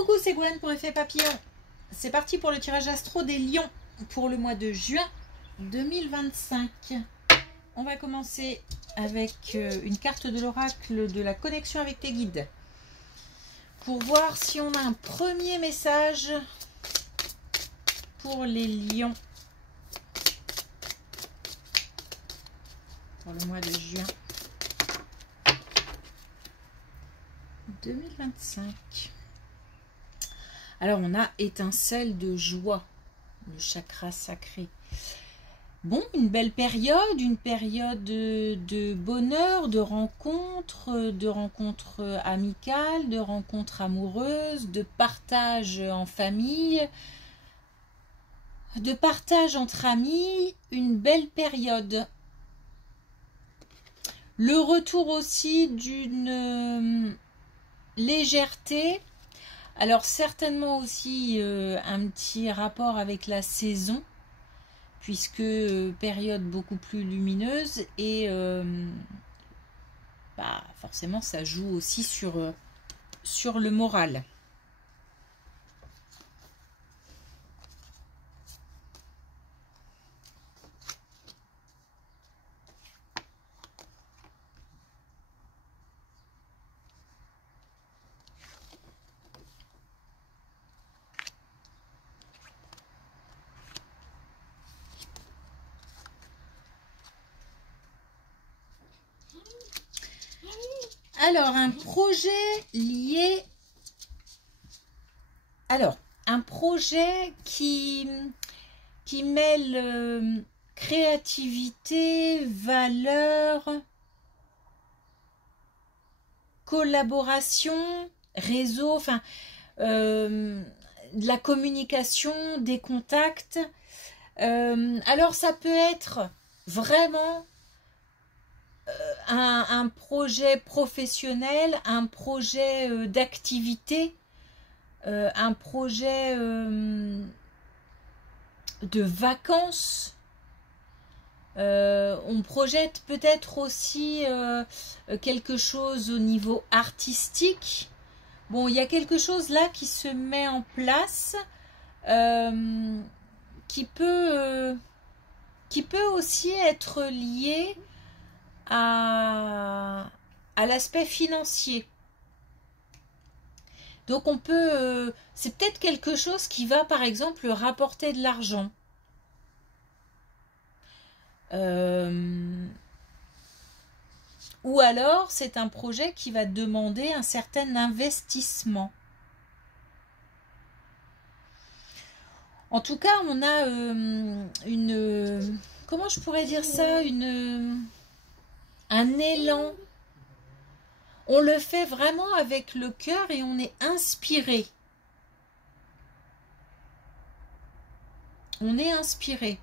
Coucou, c'est Gwen pour Effet Papillon. C'est parti pour le tirage astro des lions pour le mois de juin 2025. On va commencer avec une carte de l'oracle de la connexion avec tes guides. Pour voir si on a un premier message pour les lions pour le mois de juin 2025. Alors, on a étincelle de joie, le chakra sacré. Bon, une belle période, une période de bonheur, de rencontres amicales, de rencontres amoureuses, de partage en famille, de partage entre amis, une belle période. Le retour aussi d'une légèreté. Alors certainement aussi un petit rapport avec la saison, puisque période beaucoup plus lumineuse et forcément ça joue aussi sur le moral. Alors, un projet lié... Alors, un projet qui mêle créativité, valeur, collaboration, réseau, enfin, de la communication, des contacts. Alors, ça peut être vraiment... un projet professionnel, un projet d'activité, un projet de vacances. On projette peut-être aussi quelque chose au niveau artistique. Bon, il y a quelque chose là qui se met en place, qui peut aussi être lié à l'aspect financier. Donc on peut, c'est peut-être quelque chose qui va par exemple rapporter de l'argent. Ou alors c'est un projet qui va demander un certain investissement. En tout cas, on a comment je pourrais dire ça, un élan. On le fait vraiment avec le cœur et on est inspiré. On est inspiré.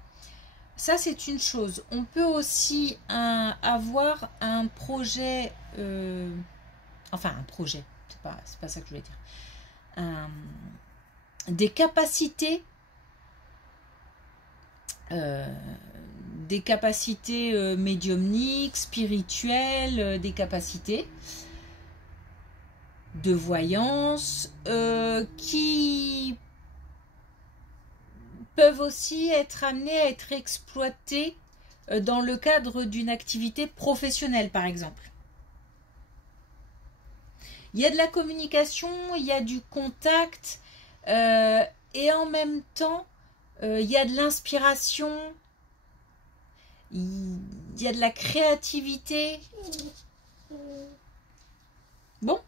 Ça, c'est une chose. On peut aussi avoir un projet, enfin un projet, c'est pas ça que je voulais dire. Des capacités médiumniques, spirituelles, des capacités de voyance qui peuvent aussi être amenées à être exploitées dans le cadre d'une activité professionnelle, par exemple. Il y a de la communication, il y a du contact et en même temps, il y a de l'inspiration, il y a de la créativité. Bon.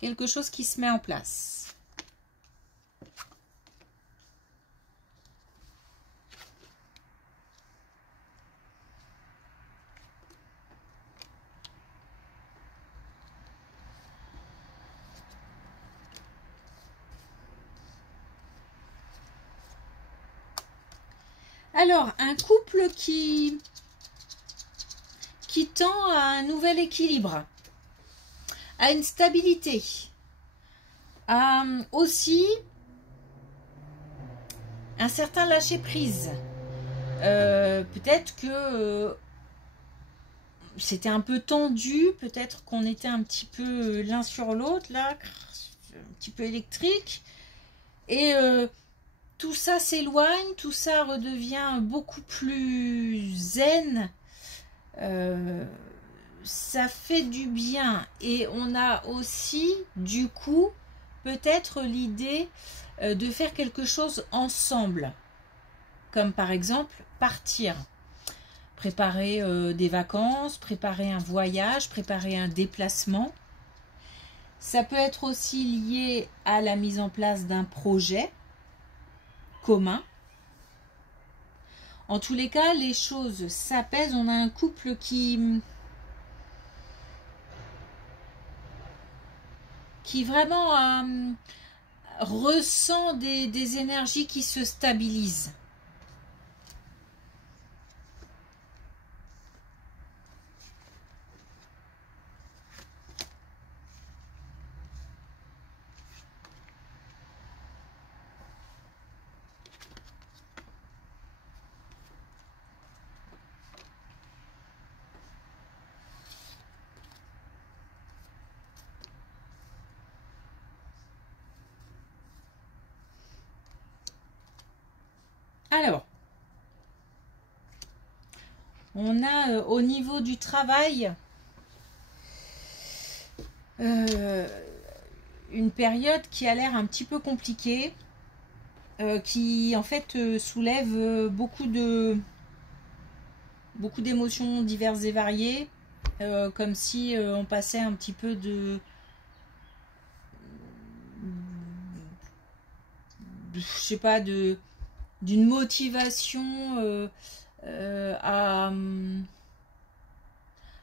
Quelque chose qui se met en place. Alors, un couple qui tend à un nouvel équilibre, à une stabilité, à aussi un certain lâcher prise. Peut-être que c'était un peu tendu, peut-être qu'on était un petit peu l'un sur l'autre, là, un petit peu électrique. Et tout ça s'éloigne, tout ça redevient beaucoup plus zen. Ça fait du bien. Et on a aussi, du coup, peut-être l'idée de faire quelque chose ensemble. Comme par exemple, partir. Préparer des vacances, préparer un voyage, préparer un déplacement. Ça peut être aussi lié à la mise en place d'un projet commun. En tous les cas, les choses s'apaisent. On a un couple qui vraiment ressent des énergies qui se stabilisent. Alors, on a au niveau du travail une période qui a l'air un petit peu compliquée, qui en fait soulève beaucoup d'émotions diverses et variées, comme si on passait un petit peu je sais pas, d'une motivation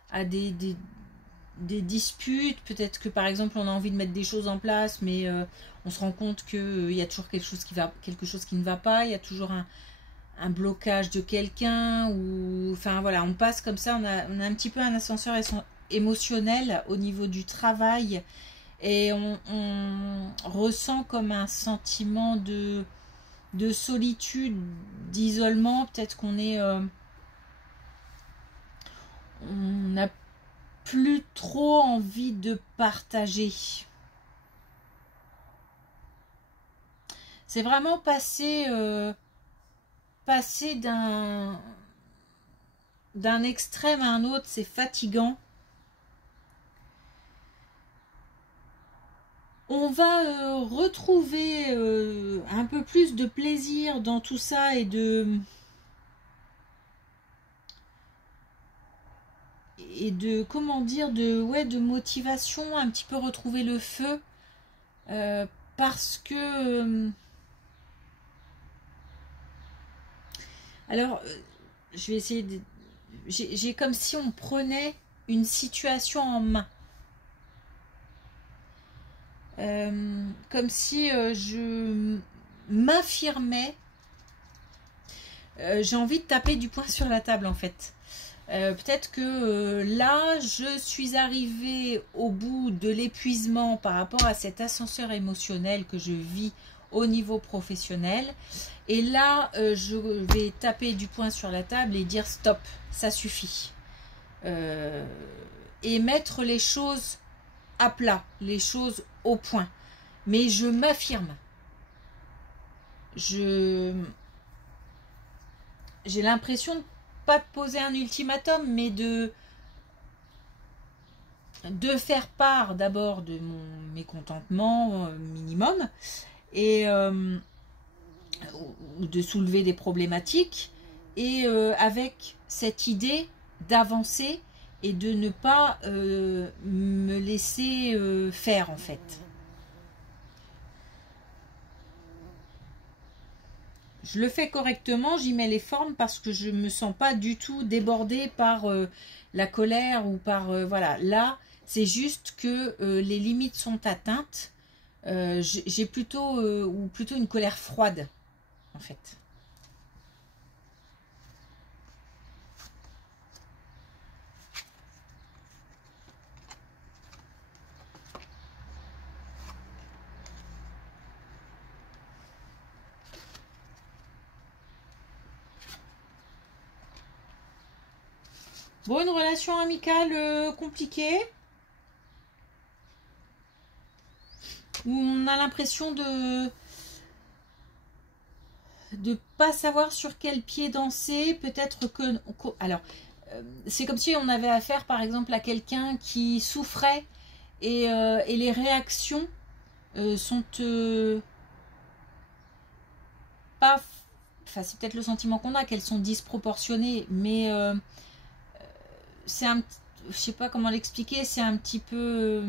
à des disputes. Peut-être que par exemple on a envie de mettre des choses en place, mais on se rend compte qu'il y a toujours quelque chose qui ne va pas, il y a toujours un blocage de quelqu'un, ou enfin voilà, on passe comme ça, on a un petit peu un ascenseur émotionnel au niveau du travail, et on ressent comme un sentiment de solitude, d'isolement. Peut-être qu'on est on n'a plus trop envie de partager. C'est vraiment passer d'un extrême à un autre, c'est fatigant. On va retrouver un peu plus de plaisir dans tout ça, et de comment dire, de motivation, un petit peu retrouver le feu, parce que alors je vais essayer de, j'ai comme si on prenait une situation en main, comme si je m'affirmais. J'ai envie de taper du poing sur la table en fait. Peut-être que là, je suis arrivée au bout de l'épuisement par rapport à cet ascenseur émotionnel que je vis au niveau professionnel. Et là, je vais taper du poing sur la table et dire stop, ça suffit. Et mettre les choses à plat, les choses au point. Mais je m'affirme. J'ai l'impression de pas de poser un ultimatum, mais de faire part d'abord de mon mécontentement minimum, et de soulever des problématiques, et avec cette idée d'avancer et de ne pas me laisser faire en fait. Je le fais correctement, j'y mets les formes parce que je ne me sens pas du tout débordée par la colère ou par... voilà, là, c'est juste que les limites sont atteintes. J'ai plutôt une colère froide, en fait. Bon, une relation amicale compliquée. Où on a l'impression de pas savoir sur quel pied danser. Peut-être que... Alors, c'est comme si on avait affaire, par exemple, à quelqu'un qui souffrait et les réactions sont pas... Enfin, c'est peut-être le sentiment qu'on a, qu'elles sont disproportionnées, mais c'est un... Je sais pas comment l'expliquer, c'est un petit peu...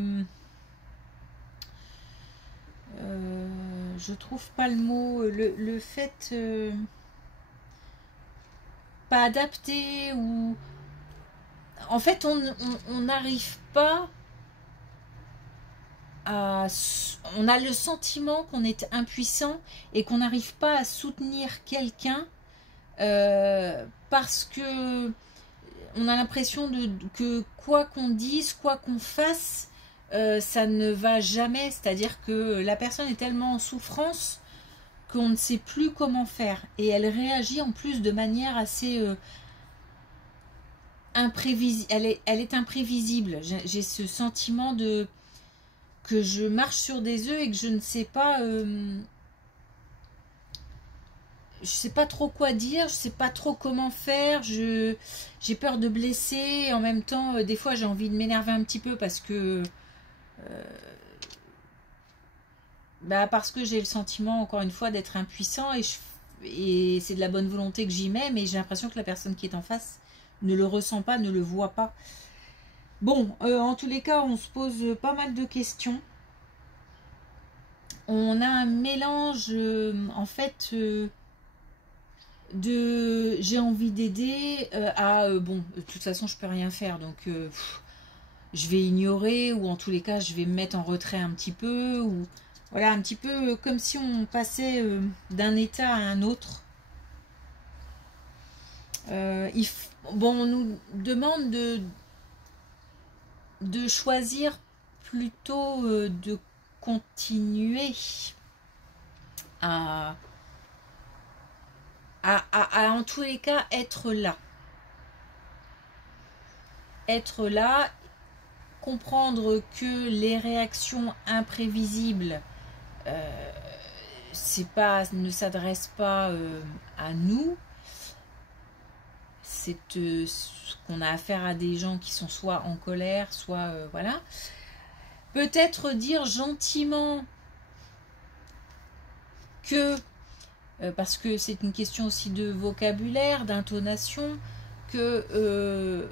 je trouve pas le mot, le fait pas adapté, ou en fait on n'arrive pas à, on a le sentiment qu'on est impuissant et qu'on n'arrive pas à soutenir quelqu'un parce que on a l'impression que quoi qu'on dise, quoi qu'on fasse, ça ne va jamais. C'est-à-dire que la personne est tellement en souffrance qu'on ne sait plus comment faire. Et elle réagit en plus de manière assez imprévisible. Elle est imprévisible. J'ai ce sentiment de que je marche sur des œufs et que je ne sais pas... je sais pas trop quoi dire, je sais pas trop comment faire, j'ai peur de blesser, en même temps, des fois j'ai envie de m'énerver un petit peu parce que j'ai le sentiment, encore une fois, d'être impuissant et c'est de la bonne volonté que j'y mets, mais j'ai l'impression que la personne qui est en face ne le ressent pas, ne le voit pas. Bon, en tous les cas, on se pose pas mal de questions. On a un mélange, en fait... de j'ai envie d'aider à bon, de toute façon je peux rien faire, donc je vais ignorer, ou en tous les cas je vais me mettre en retrait un petit peu, ou voilà, un petit peu comme si on passait d'un état à un autre. Bon, on nous demande de choisir plutôt de continuer à en tous les cas être là. Être là, comprendre que les réactions imprévisibles ne s'adressent pas à nous. C'est ce qu'on a affaire à des gens qui sont soit en colère, soit voilà. Peut-être dire gentiment que parce que c'est une question aussi de vocabulaire, d'intonation, que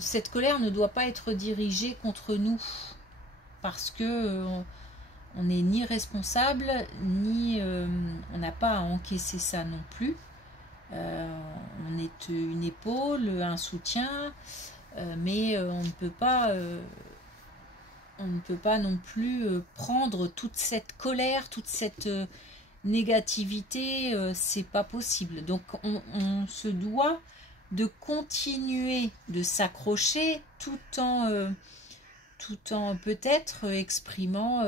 cette colère ne doit pas être dirigée contre nous, parce que on n'est ni responsable, ni on n'a pas à encaisser ça non plus. On est une épaule, un soutien, mais on ne peut pas non plus prendre toute cette colère, toute cette négativité, c'est pas possible. Donc on se doit de continuer de s'accrocher tout en peut-être exprimant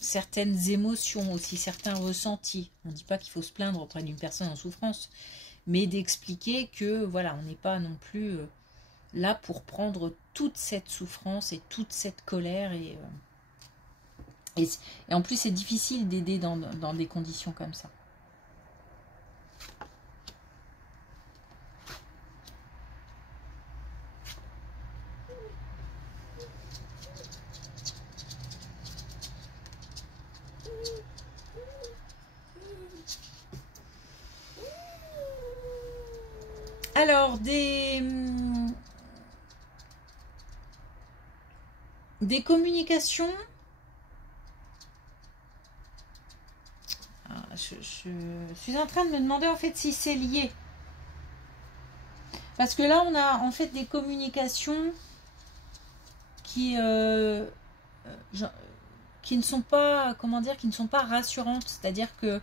certaines émotions, aussi certains ressentis. On ne dit pas qu'il faut se plaindre auprès d'une personne en souffrance, mais d'expliquer que voilà, on n'est pas non plus là pour prendre toute cette souffrance et toute cette colère, et en plus c'est difficile d'aider dans des conditions comme ça. Alors, des communications. Je suis en train de me demander en fait si c'est lié. Parce que là, on a en fait des communications qui ne sont pas, comment dire, qui ne sont pas rassurantes. C'est-à-dire que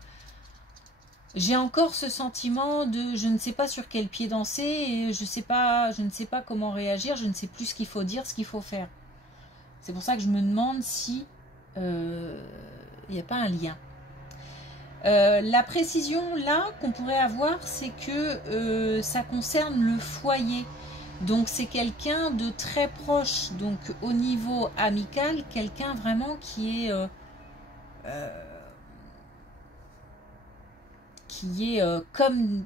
j'ai encore ce sentiment de je ne sais pas sur quel pied danser, et je ne sais pas comment réagir, je ne sais plus ce qu'il faut dire, ce qu'il faut faire. C'est pour ça que je me demande si il n'y a pas un lien. La précision là qu'on pourrait avoir, c'est que ça concerne le foyer. Donc c'est quelqu'un de très proche. Donc au niveau amical, quelqu'un vraiment qui est comme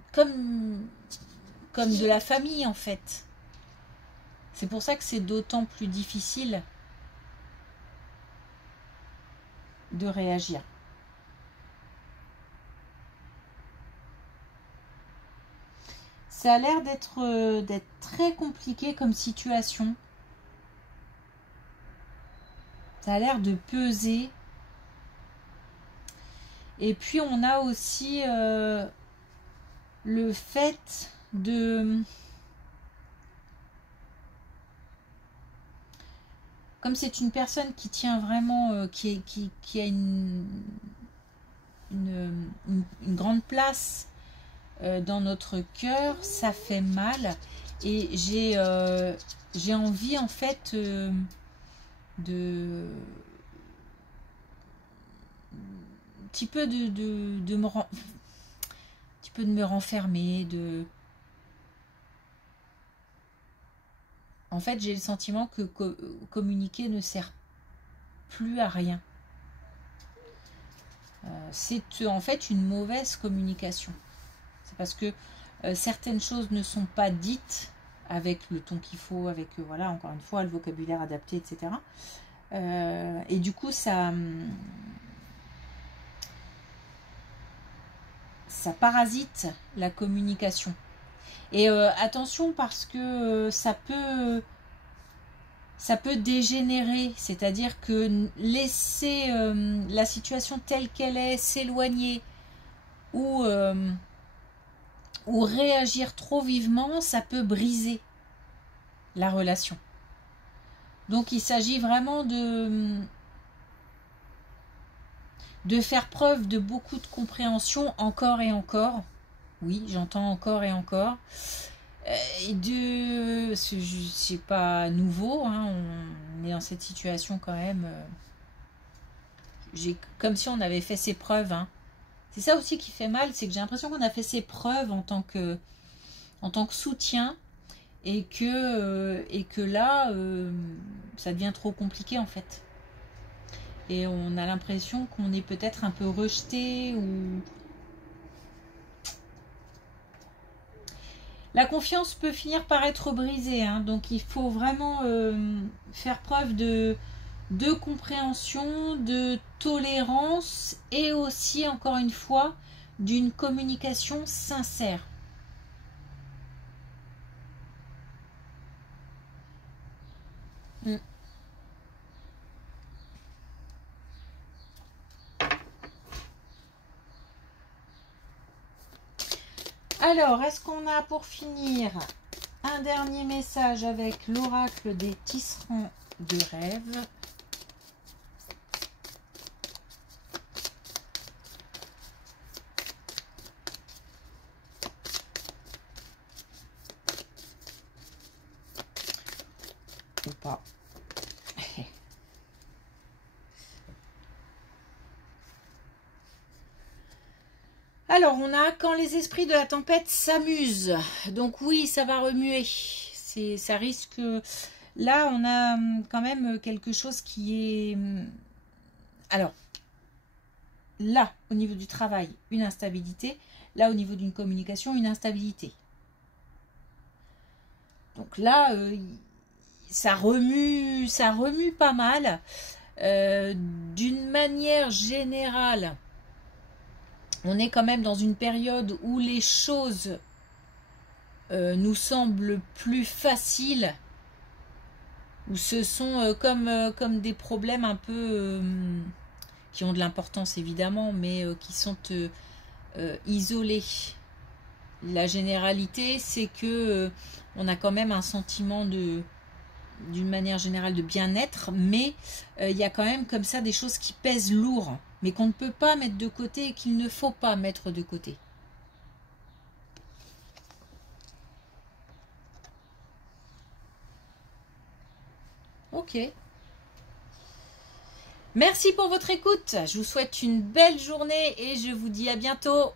de la famille en fait. C'est pour ça que c'est d'autant plus difficile de réagir. Ça a l'air d'être très compliqué comme situation. Ça a l'air de peser. Et puis on a aussi le fait de... Comme c'est une personne qui tient vraiment, qui a une grande place dans notre cœur, ça fait mal. Et j'ai envie en fait de... un petit peu de me renfermer, En fait, j'ai le sentiment que communiquer ne sert plus à rien. C'est en fait une mauvaise communication. C'est parce que certaines choses ne sont pas dites avec le ton qu'il faut, avec, voilà, encore une fois, le vocabulaire adapté, etc. Et du coup, ça parasite la communication. Et attention parce que ça peut dégénérer, c'est-à-dire que laisser la situation telle qu'elle est, s'éloigner ou réagir trop vivement, ça peut briser la relation. Donc il s'agit vraiment de faire preuve de beaucoup de compréhension encore et encore. Oui, j'entends encore et encore. Et c'est pas nouveau, hein, on est dans cette situation quand même. Comme si on avait fait ses preuves. Hein. C'est ça aussi qui fait mal, c'est que j'ai l'impression qu'on a fait ses preuves en tant que soutien et que là, ça devient trop compliqué en fait. Et on a l'impression qu'on est peut-être un peu rejeté ou... La confiance peut finir par être brisée, hein, donc il faut vraiment faire preuve de compréhension, de tolérance et aussi, encore une fois, d'une communication sincère. Alors, est-ce qu'on a pour finir un dernier message avec l'oracle des tisserands de rêve? Ou pas. Alors, on a quand les esprits de la tempête s'amusent. Donc oui, ça va remuer. Ça risque... Là, on a quand même quelque chose qui est... Alors, là, au niveau du travail, une instabilité. Là, au niveau d'une communication, une instabilité. Donc là, ça remue pas mal. D'une manière générale, on est quand même dans une période où les choses nous semblent plus faciles, où ce sont comme des problèmes un peu qui ont de l'importance évidemment, mais qui sont isolés. La généralité, c'est que on a quand même un sentiment d'une manière générale de bien-être, mais il y a quand même comme ça des choses qui pèsent lourd, mais qu'on ne peut pas mettre de côté et qu'il ne faut pas mettre de côté. Ok. Merci pour votre écoute. Je vous souhaite une belle journée et je vous dis à bientôt.